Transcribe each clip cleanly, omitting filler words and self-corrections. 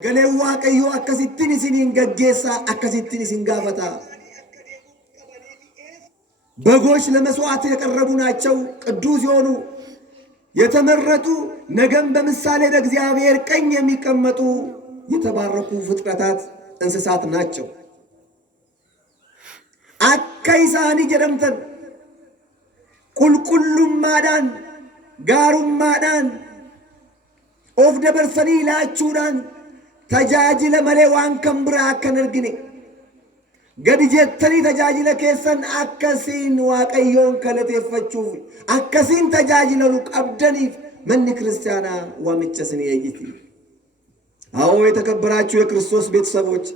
Galeewwa Waaqayyoo akkasittiin isiniin gaggeessaa, akkasittiin isin gaafata። በጎች ለመስዋዕት የቀረቡ ናቸው፣ ቅዱስ የሆኑ የተመረጡ፣ ነገም በምሳሌ በእግዚአብሔር ቀኝ የሚቀመጡ የተባረኩ ፍጥረታት እንስሳት ናቸው። አከይሳኒ ጀደምተን ቁልቁሉማዳን ጋሩማዳን ኦፍ ደበርሰኒ ላቹዳን ተጃጅለ መሌ ዋን ከምብራ አከነርግኔ ገድጀተኒ ተጃጅለ ኬሰን አከሲን ዋቀዮን ከለቴፈቹፍ አከሲን ተጃጅለሉ ቀብደኒፍ መኒ ክርስቲያና ዋምቸስን የይቲ። አዎ የተከበራችሁ የክርስቶስ ቤተሰቦች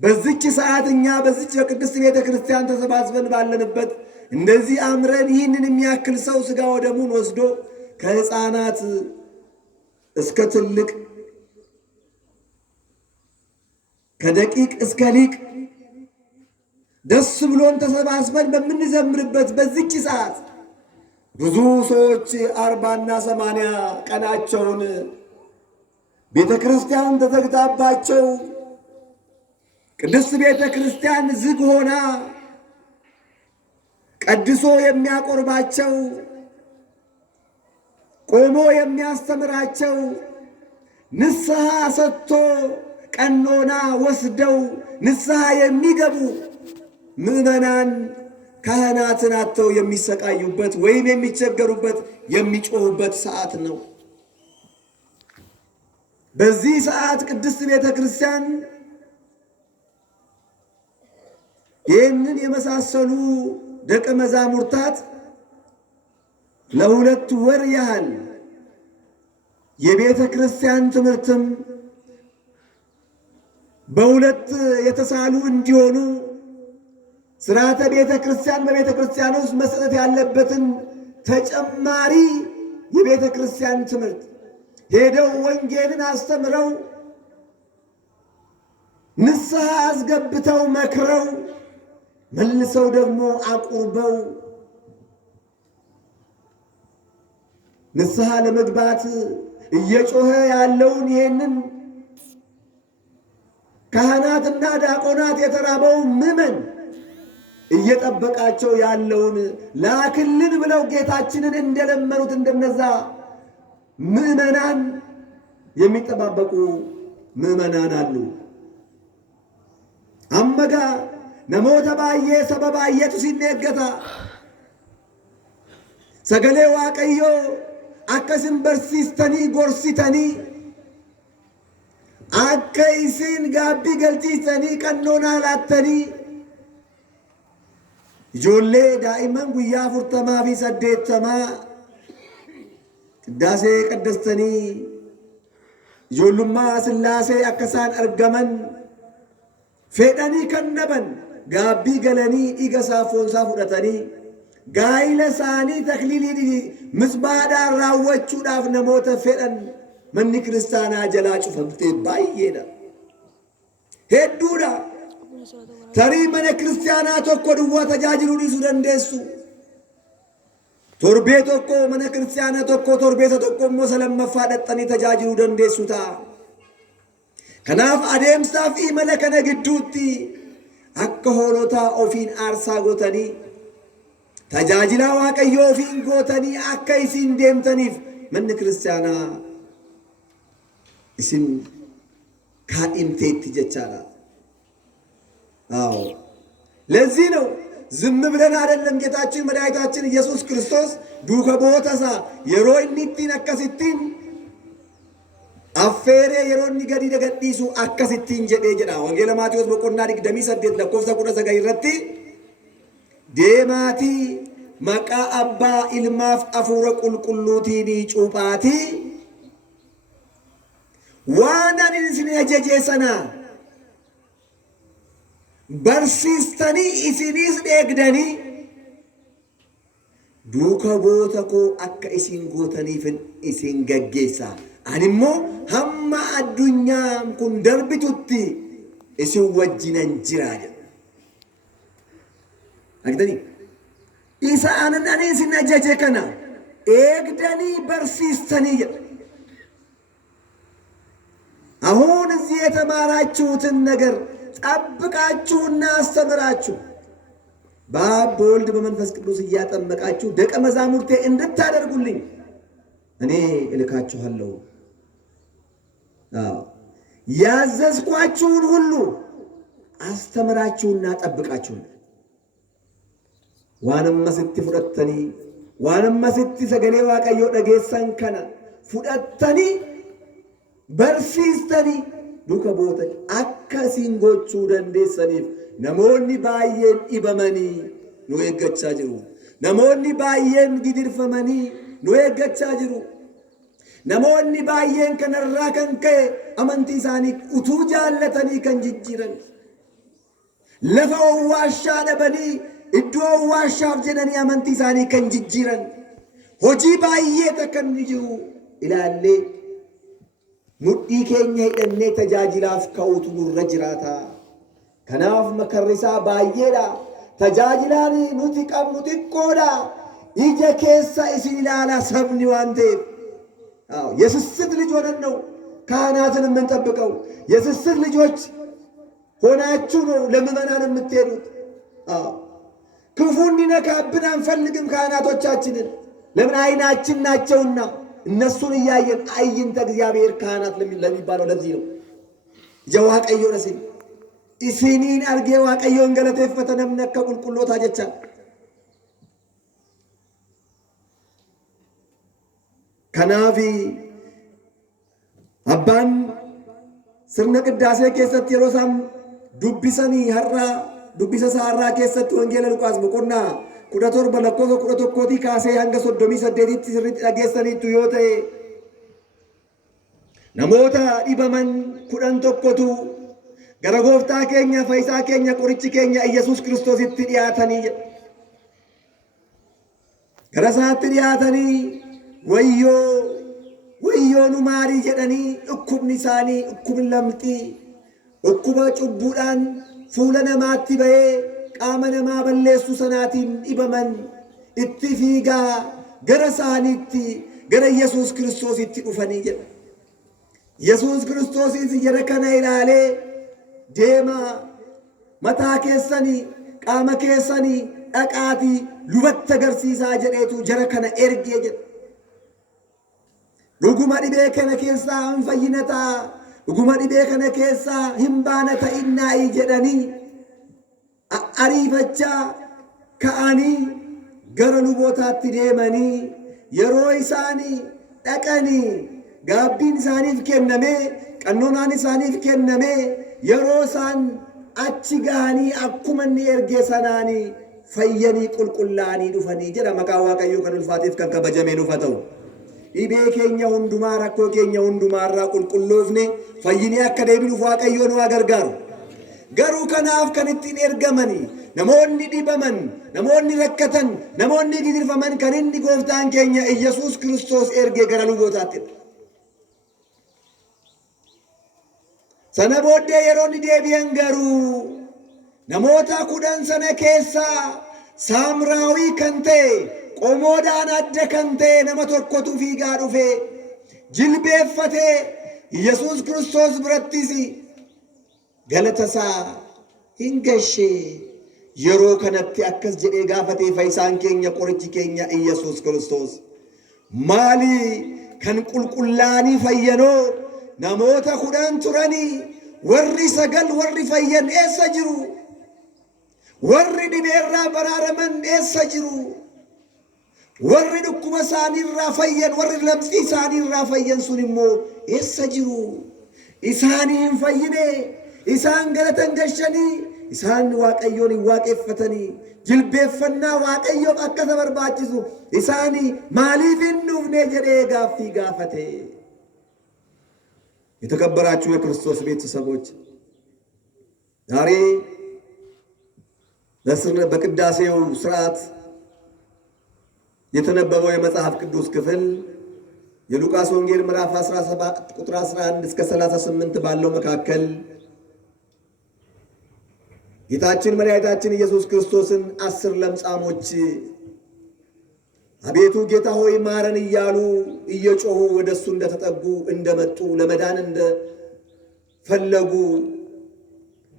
በዚች ሰዓት እኛ በዚች በቅድስት ቤተ ክርስቲያን ተሰባስበን ባለንበት እንደዚህ አምረን ይህንን የሚያክል ሰው ሥጋ ወደሙን ወስዶ ከሕፃናት እስከ ትልቅ ከደቂቅ እስከ ሊቅ ደስ ብሎን ተሰባስበን በምንዘምርበት በዚች ሰዓት ብዙ ሰዎች 40 እና 80 ቀናቸውን ቤተ ክርስቲያን ተዘግታባቸው ቅድስት ቤተ ክርስቲያን ዝግ ሆና ቀድሶ የሚያቆርባቸው ቆሞ የሚያስተምራቸው ንስሐ ሰጥቶ ቀኖና ወስደው ንስሐ የሚገቡ ምዕመናን ካህናትን አጥተው የሚሰቃዩበት ወይም የሚቸገሩበት የሚጮሁበት ሰዓት ነው። በዚህ ሰዓት ቅድስት ቤተ ክርስቲያን ይህንን የመሳሰሉ ደቀ መዛሙርታት ለ2 ወር ያህል የቤተ ክርስቲያን ትምህርትም በሁለት የተሳሉ እንዲሆኑ ሥርዓተ ቤተ ክርስቲያን በቤተ ክርስቲያን ውስጥ መስጠት ያለበትን ተጨማሪ የቤተ ክርስቲያን ትምህርት ሄደው ወንጌልን አስተምረው ንስሐ አስገብተው መክረው መልሰው ደግሞ አቁርበው ንስሐ ለመግባት እየጮኸ ያለውን ይሄንን ካህናትና ዲያቆናት የተራበው ምዕመን እየጠበቃቸው ያለውን ላክልን ብለው ጌታችንን እንደለመኑት እንደነዛ ምዕመናን የሚጠባበቁ ምዕመናን አሉ። አመጋ ነሞተ ባዬ ሰበባየቱ ሲኔገታ ሰገሌ ዋቀዮ አከስን በርሲስተኒ ጎርሲተኒ አከይሲን ጋቢ ገልቺሰኒ ቀኖና ላተኒ ጆሌ ዳኢመን ጉያ 48 ቅዳሴ ቀደስተኒ ጆሉማ ስላሴ አከሳን አርገመን ፌደኒ ከነበን ጋቢ ገለኒ ኢገሳፎንሳ ፉደተኒ ጋይለ ሳኒ ተክሊሊ ምስባዳ ራወቹዳፍ ነሞተ ፌደን መኒ ክርስቲያና ጀላ ጩፈምቴ ባየዳ ሄዱዳ ተሪ መነ ክርስቲያና ቶኮ ድዋ ተጃጅሉ ዲሱ ደንዴሱ ቶርቤ ቶኮ መነ ክርስቲያና ቶኮ ቶርቤ ቶኮ ሞ ሰለመፋ ደጠኒ ተጃጅሉ ደንዴሱታ ከናፍ አዴምሳፍ ኢመለከነ ግዱቲ አከ ሆሎታ ኦፊን አርሳ ጎተኒ ተጃጅላ ዋቀዮ ኦፊን ጎተኒ አከ ኢሲን ደምተኒፍ መነ ክርስቲያና ኢሲን ካኢምቴት ጀቻላ። አዎ ለዚህ ነው ዝም ብለን አይደለም ጌታችን መድኃኒታችን ኢየሱስ ክርስቶስ ዱከ ቦተሳ የሮይኒቲን አከሲቲን አፌሬ የሮኒ ገዲ ደገዲሱ አከሲቲን ጀዴ ጀዳ ወንጌል ማቴዎስ በቆና ዲግደሚ ሰደት ለኮፍሳ ቁደ ሰጋይረቲ ዴማቲ መቃ አባ ኢልማፍ አፉረ ቁልቁሉቲኒ ጩጳቲ ዋናን ሲነጀጀሰና በርሲስተኒ ኢሲኒስ ደግደኒ ዱከ ቦተኮ አከ ኢሲን ጎተኒፍን ኢሲን ገጌሳ አንሞ ሀማ አዱኛም ኩን ደርቢቱቲ ኢሲን ወጅነን ጅራጀ አግደኒ ኢሳአንን አኔ ሲነጀጀ ከና ኤግደኒ በርሲስተኒ አሁን የተማራችሁትን ነገር ጠብቃችሁና አስተምራችሁ በአብ በወልድ በመንፈስ ቅዱስ እያጠመቃችሁ ደቀ መዛሙርቴ እንድታደርጉልኝ እኔ እልካችኋለሁ። ያዘዝኳችሁን ሁሉ አስተምራችሁና ጠብቃችሁ ዋንመስቲ ፍረተኒ ዋንመስቲ ሰገሌ ዋቀዮ ደጌሰን ከነ ፍረተኒ በርሲስተኒ ዱከ ቦተኒ አከሲን ጎቹ ደንዴሰኒፍ ነሞኒ ባየን ኢበመኒ ኑ ኤገቻ ጅሩ ነሞኒ ባየን ጊድርፈመኒ ኑ ኤገቻ ጅሩ ነሞኒ ባየን ከነራ ከንከ አመንቲ ሳኒ ኡቱ ጃለተኒ ከንጅጅረን ለፈ ዋሻ ደበኒ እዶ ዋሻፍ ጀነኒ አመንቲ ሳኒ ከንጅጅረን ሆጂ ባየ ተከንጅሩ ኢላሌ ሙዲ ኬኛ ሂደኔ ተጃጅላፍ ከውቱ ኑረ ጅራታ ከናፍ መከሪሳ ባየዳ ተጃጅላኒ ኑቲ ቀብኑ ጢቆዳ ኢጀ ኬሳ ኢሲን ኢላላ ሰብኒ ዋንቴፍ የስስት ልጅ ሆነን ነው ካህናትን የምንጠብቀው። የስስት ልጆች ሆናችሁ ነው ለምእመናን የምትሄዱት። ክፉ እንዲነካብን አንፈልግም ካህናቶቻችንን። ለምን አይናችን ናቸውና እነሱን እያየን አይንተ እግዚአብሔር ካህናት ለሚባለው ለዚህ ነው። ጀዋቀዮ ነሲል ኢሲኒን አርጌ ዋቀዮን ገለቴፈተ ነምነከ ቁልቁሎታ ጀቻ ከናፊ አባን ስርነ ቅዳሴ ኬሰት የሮሳም ዱቢሰኒ ሀራ ዱቢሰ ሳራ ኬሰት ወንጌል ሉቃስ በቆና ኩደቶር በለኮሶ ኩደቶኮቲ ካሴ አንገ ሶዶሚ ሰደቲት ስርት ዳጌሰኒቱ ዮተ ነሞታ ዲበመን ኩደን ቶኮቱ ገረጎፍታ ኬኛ ፈይሳ ኬኛ ቁርጭ ኬኛ ኢየሱስ ክርስቶስ ይትዲያተኒ ገረሳት ዲያተኒ ወዮ ወዮኑ ማሪ ጀደኒ እኩብኒ ሳኒ እኩብን ለምጢ እኩበ ጩቡዳን ፉለ ነማቲ በዬ ቃመ ነማ በሌሱ ሰናቲን ኢበመን እtti ፊጋ ገረ ሳኒቲ ገረ ኢየሱስ ክርስቶስ እtti ዱፈኒ ጀደ ኢየሱስ ክርስቶስ ይጀረከነ ኢላሌ ዴማ መታ ኬሰኒ ቃመ ኬሰኒ ዳቃቲ ሉበት ገርሲሳ ጀዴቱ ጀረከነ ኤርጌ ጀደ luguma dhibee kana keessaa hin fayyinata luguma dhibee kana keessaa hin baanata innaa'i jedhanii ariifachaa ka'anii gara lubootaatti deemanii yeroo isaanii dhaqanii gaabbiin isaaniif kenname qannoonaan isaaniif kenname yeroo isaan achi gahanii akkuma inni ergee sanaanii fayyanii qulqullaanii dhufanii jedha. Maqaa Waaqayyoo kan ulfaatiif kan kabajamee dhufa ta'u. dhibee keenya hundumaa rakkoo keenya hundumaarraa qulqulloofne fayyinee akka deebinuuf Waaqayyo nu gargaaru. Garuu kanaaf kan ittiin ergamani namoonni dhibaman, namoonni rakkatan, namoonni gidirfaman kan inni gooftaan keenya Iyyasuus Kiristoos ergee gara lubootaatti. Sana booddee yeroo inni deebi'an garuu namoota 10 sana keessaa Saamraawii kan ta'e qomoodhaan adda kan ta'e nama tokkotu fiigaa dhufe jilbeeffatee Iyyasuus Kiristoos birattis galatasaa hin gashee yeroo kanatti akkas jedhee gaafatee fayyisaan keenya qorichi keenya Iyyasuus Kiristoos maali kan qulqullaanii fayyanoo namoota 10 turanii warri 9 warri fayyan eessa jiru? warri dhibeerraa baraaraman eessa jiru? warri dhukkuba isaaniirraa fayyan, warri lamxii isaaniirraa fayyan sun immoo eessa jiru? isaanii hin fayyine, isaan galatan gashanii, isaan Waaqayyoon hin waaqeffatanii, jilbeeffannaa Waaqayyoof akka isa barbaachisu isaanii maaliif hin dhufne jedhee gaaffii gaafate. የተከበራችሁ የክርስቶስ ቤተሰቦች ዛሬ በቅዳሴው ስርዓት የተነበበው የመጽሐፍ ቅዱስ ክፍል የሉቃስ ወንጌል ምዕራፍ 17 ቁጥር 11 እስከ 38 ባለው መካከል ጌታችን መድኃኒታችን ኢየሱስ ክርስቶስን 10 ለምጻሞች አቤቱ ጌታ ሆይ ማረን እያሉ እየጮሁ ወደሱ እንደተጠጉ እንደመጡ ለመዳን ፈለጉ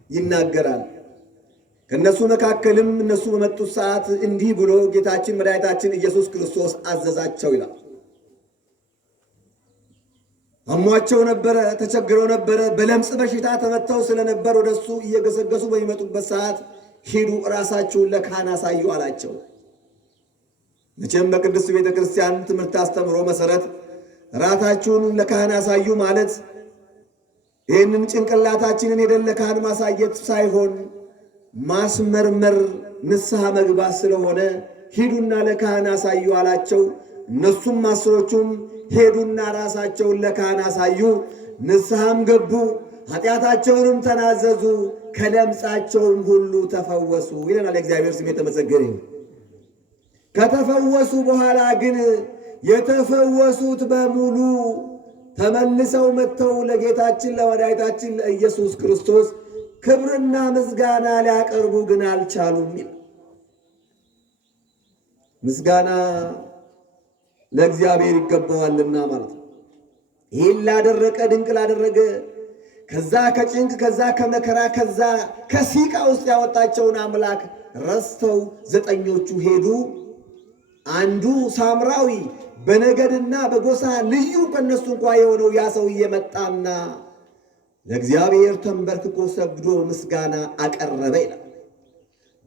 ይናገራል። ከነሱ መካከልም እነሱ በመጡት ሰዓት እንዲህ ብሎ ጌታችን መድኃኒታችን ኢየሱስ ክርስቶስ አዘዛቸው ይላል። አሟቸው ነበረ፣ ተቸግረው ነበረ፣ በለምጽ በሽታ ተመተው ስለነበር ወደሱ እየገሰገሱ በሚመጡበት ሰዓት ሂዱ ራሳችሁን ለካህን አሳዩ አላቸው። መቼም በቅድስት ቤተ ክርስቲያን ትምህርት አስተምሮ መሰረት ራሳችሁን ለካህን አሳዩ ማለት ይህንን ጭንቅላታችንን ሄደን ለካህን ማሳየት ሳይሆን ማስመርመር ንስሐ መግባት ስለሆነ ሂዱና ለካህን አሳዩ አላቸው። እነሱም አስሮቹም ሄዱና ራሳቸውን ለካህን አሳዩ፣ ንስሐም ገቡ፣ ኃጢአታቸውንም ተናዘዙ፣ ከለምጻቸውም ሁሉ ተፈወሱ ይለናል። የእግዚአብሔር ስም የተመሰገነ ይሁን። ከተፈወሱ በኋላ ግን የተፈወሱት በሙሉ ተመልሰው መጥተው ለጌታችን ለመድኃኒታችን ለኢየሱስ ክርስቶስ ክብርና ምስጋና ሊያቀርቡ ግን አልቻሉም። ምስጋና ለእግዚአብሔር ይገባዋልና ማለት ነው። ይህን ላደረቀ ድንቅ ላደረገ ከዛ ከጭንቅ ከዛ ከመከራ ከዛ ከሲቃ ውስጥ ያወጣቸውን አምላክ ረስተው ዘጠኞቹ ሄዱ። አንዱ ሳምራዊ በነገድና በጎሳ ልዩ ከነሱ እንኳ የሆነው ያ ሰውዬ መጣና ለእግዚአብሔር ተንበርክኮ ሰግዶ ምስጋና አቀረበ ይላል።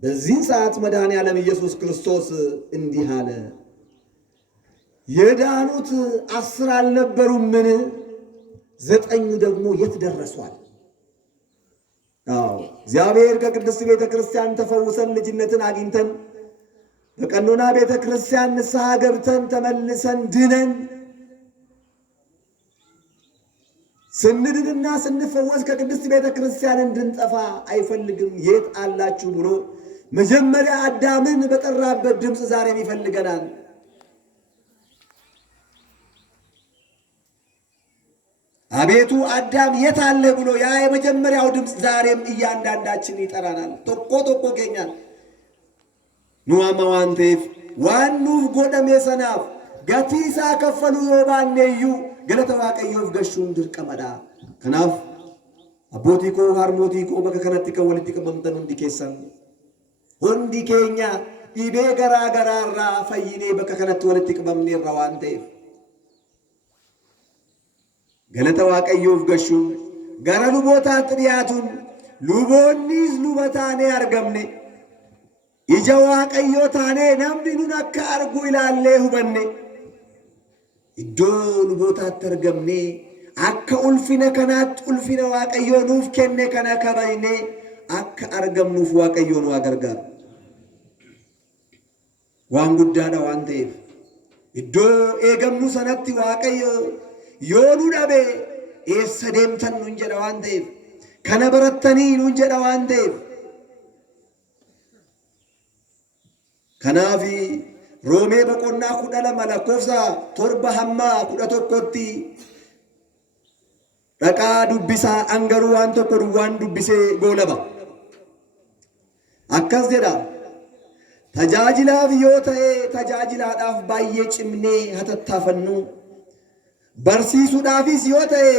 በዚህ ሰዓት መድኃኔ ዓለም ኢየሱስ ክርስቶስ እንዲህ አለ፣ የዳኑት 10 አልነበሩምን? 9 ደግሞ የት ደረሷል? እግዚአብሔር ከቅድስት ቤተ ክርስቲያን ተፈውሰን ልጅነትን አግኝተን በቀኖና ቤተ ክርስቲያን ንስሐ ገብተን ተመልሰን ድነን ስንድንና ስንፈወስ ከቅድስት ቤተ ክርስቲያን እንድንጠፋ አይፈልግም። የት አላችሁ ብሎ መጀመሪያ አዳምን በጠራበት ድምፅ ዛሬም ይፈልገናል። አቤቱ አዳም የት አለ ብሎ ያ የመጀመሪያው ድምፅ ዛሬም እያንዳንዳችን ይጠራናል። ቶኮ ቶኮ ኬኛል ኑዋማ ዋንቴፍ ዋኑፍ ጎደሜ ሰናፍ ገቲሳ ከፈሉ ዮባኔዩ ገለተ ዋቀዮፍ ገሹን ድርቀመዳ ከናፍ አቦቲኮ ሃርሞቲኮ በከከነቲከ ወልቲከ መምተኑ እንዲኬሰን ሁንዲ ኬኛ ኢቤ ገራገራራ ፈይኔ በከከነት ወልቲከ መምኔራ ዋንቴፍ ገለተ ዋቀዮፍ ገሹን ገረ ሉቦታ ጥዲያቱን ሉቦኒስ ሉበታኔ አርገምኔ ኢጀ ዋቀዮ ታኔ ነምኒ ኑን አካ አርጉ ይላሌ ሁበኔ ኢዶ ሉቦታት ተርገምኔ አካ ኡልፊነ ከናት ኡልፊነ ዋቀዮ ኑፍ ኬኔ ከነ ከበይኔ አካ አርገምኑፍ ዋቀዮ ኑ አገርጋር ዋን ጉዳዳ ዋን ተኤፍ ኢዶ ኤገምኑ ሰነቲ ዋቀዮ ዮኑ ዳቤ ኤሰ ዴምተን ኑን ጀዳ ዋን ተኤፍ ከነ በረተኒ ኑን ጀዳ ዋን ተኤፍ ከናፊ ሮሜ በቆና ኩዳለ መለኮፍሳ ቶርባ ሀማ ኩዳ ቶኮቲ ረቃ ዱቢሳ አንገሩ ዋን ቶኮ ዱዋን ዱቢሴ ጎለባ አካስ ጀዳ ተጃጅላፍ ዮተኤ ተጃጅላዳፍ ባየ ጭምኔ ሀተታፈኑ በርሲሱዳፊስ ዮተኤ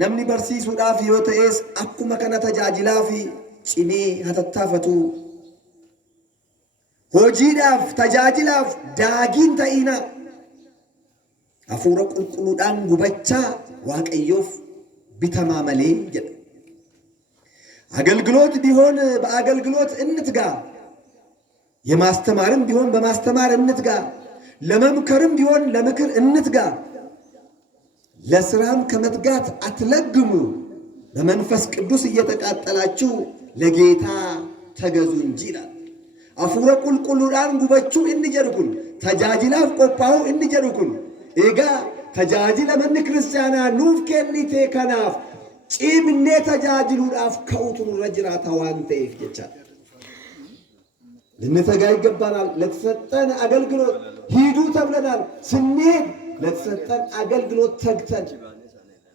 ነምኒ በርሲሱዳፍ ዮተኤስ አኩመ ከነ ተጃጅላፊ ጭሜ ሀተታፈቱ hojiidhaaf tajaajilaaf daagiin ta'ina hafuura qulqulluudhaan gubachaa waaqayyoof bitamaa malee jedha። አገልግሎት ቢሆን በአገልግሎት እንትጋ፣ የማስተማርም ቢሆን በማስተማር እንትጋ፣ ለመምከርም ቢሆን ለምክር እንትጋ፣ ለስራም ከመትጋት አትለግሙ፣ በመንፈስ ቅዱስ እየተቃጠላችሁ ለጌታ ተገዙ እንጂ ይላል። አፉረ ቁልቁሉዳን ጉበቹ እንጀርኩን ተጃጅላፍ ቆጳው እንጀርኩን ኤጋ ተጃጅለ መን ክርስቲያና ኑፍ ከኒቴ ከናፍ ጪምኔ ተጃጅሉዳፍ ከውቱን ረጅራ ታዋንቴ ይቻል ልንተጋ ይገባናል። ለተሰጠን አገልግሎት ሂዱ ተብለናል። ስንሄድ ለተሰጠን አገልግሎት ተግተን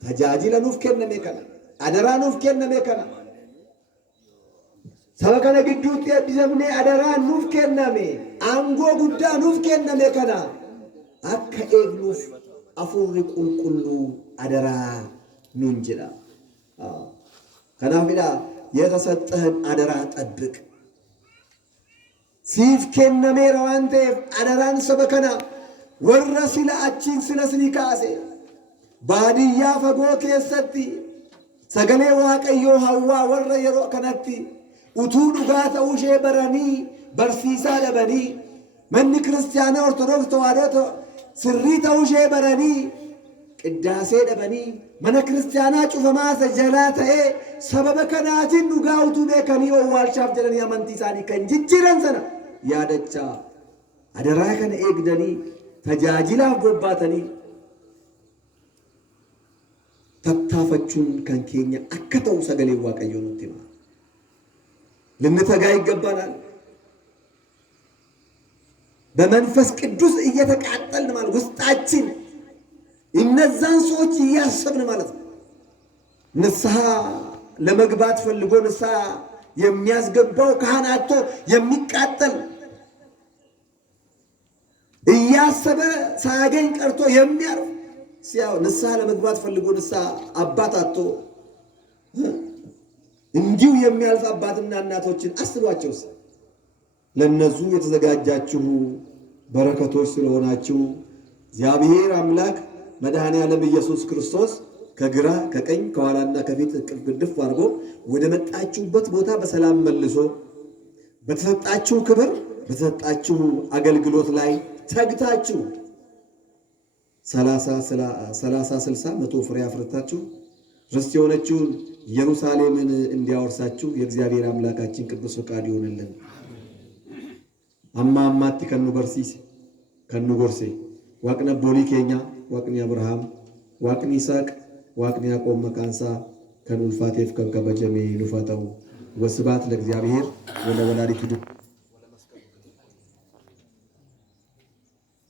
ተጃጅለ ኑፍ ከነሜ ከና አደራ ኑፍ ከነሜ ከና ሰበከነ ግዱት የብዘምኔ አደራ ኑፍ ከነሜ አንጎ ጉዳ ኑፍ ከነሜ ከና አከ ኤግሉፍ አፉሪ ቁልቁሉ አደራ ኑንጅላ ከናፊዳ የተሰጠህን አደራ ጠብቅ። ሲፍ ከነሜራ ዋንቴፍ አደራን ሰበከና ወረ ሲላአቺን ስለስኒካሴ ባዲያ ፈጎ ኬሰቲ ሰገሌ ዋቀዮ ሀዋ ወረ የሮ ከነቲ ኡቱ ዱጋ ተውሼ በረኒ በርሲሳ ደበኒ መኒ ክርስቲያና ኦርቶዶክስ ተዋሕዶ ስሪ ተውሼ በረኒ ቅዳሴ ደበኒ መነ ክርስቲያና ጩፈማ ሰጀላ ተኤ ሰበበ ከናቲን ዱጋ ኡቱ ቤከኒ ኦዋልሻፍ ጀለኒ አመንቲሳኒ ከንጅጅረን ሰና ያደቻ አደራ ከነ ኤግደኒ ተጃጅላፍ ጎባተኒ ተታፈቹን ከንኬኛ አከተው ሰገሌ ዋቀዮ ነቲማ ልንተጋ ይገባናል። በመንፈስ ቅዱስ እየተቃጠልን ማለት ውስጣችን እነዛን ሰዎች እያሰብን ማለት ነው። ንስሐ ለመግባት ፈልጎ ንስሐ የሚያስገባው ካህናቶ የሚቃጠል እያሰበ ሳያገኝ ቀርቶ የሚያርፍ ሲያው ንስሐ ለመግባት ፈልጎ ንስሐ አባታቶ እንዲሁ የሚያልፍ አባትና እናቶችን አስቧቸውስ። ለነዙ የተዘጋጃችሁ በረከቶች ስለሆናችሁ እግዚአብሔር አምላክ መድኃኔ ዓለም ኢየሱስ ክርስቶስ ከግራ ከቀኝ ከኋላና ከፊት እቅፍ ግድፍ አድርጎ ወደ መጣችሁበት ቦታ በሰላም መልሶ በተሰጣችሁ ክብር በተሰጣችሁ አገልግሎት ላይ ተግታችሁ 30 100 ፍሬ አፍርታችሁ ርስት የሆነችውን ኢየሩሳሌምን እንዲያወርሳችሁ የእግዚአብሔር አምላካችን ቅዱስ ፈቃድ ይሆንልን። አማማት ከኑ በርሲስ ከኑ ጎርሴ ዋቅነ ቦሊ ኬኛ ዋቅኒ አብርሃም ዋቅኒ ይስሐቅ ዋቅኒ ያዕቆብ መካንሳ ከኑልፋቴፍ ከበጀሜ ኑፋተው ወስባት ለእግዚአብሔር ወለወላዲቱ